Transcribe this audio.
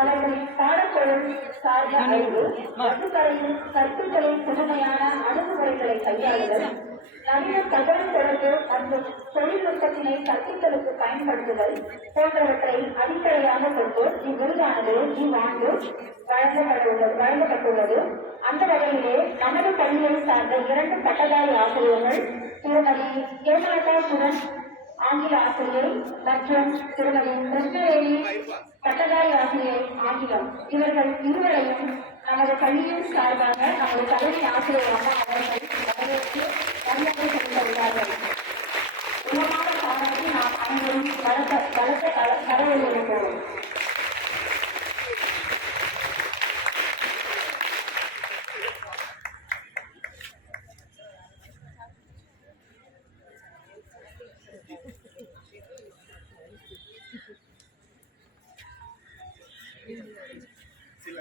அவர்களின் பாடப்பொருள் சார்ந்த அறிவு, வகுப்பறையில் கற்பித்தலின் புதுமையான அணுகுமுறைகளை கையாளுதல், நவீன தகவல் தொடர்பு மற்றும் தொழில்நுட்பத்தினை கற்பித்தலுக்கு பயன்படுத்துதல் போன்றவற்றை அடிப்படையாக கொண்டு இவ்விருதானது இவ்வாண்டு வழங்கப்பட்டுள்ளது. அந்த வகையிலே நமது பள்ளியை சார்ந்த 2 பட்டதாரி ஆசிரியர்கள், திருமதி கேமாட்டா சுரன் ஆங்கில ஆசிரியை மற்றும் திருமதி கிருஷ்ணவேணி பட்டதாரி ஆசிரியை ஆங்கிலம், இவர்கள் இருவரையும் நமது பள்ளியின் சார்பாக நமது தலைமை ஆசிரியராக அவர்கள் வரவேற்று மரியாதை செலுத்துகிறார்கள். உலகமாக பாராட்டி நாம் அனைவரும் பலத்த கரவொலியிருக்கிறோம். சில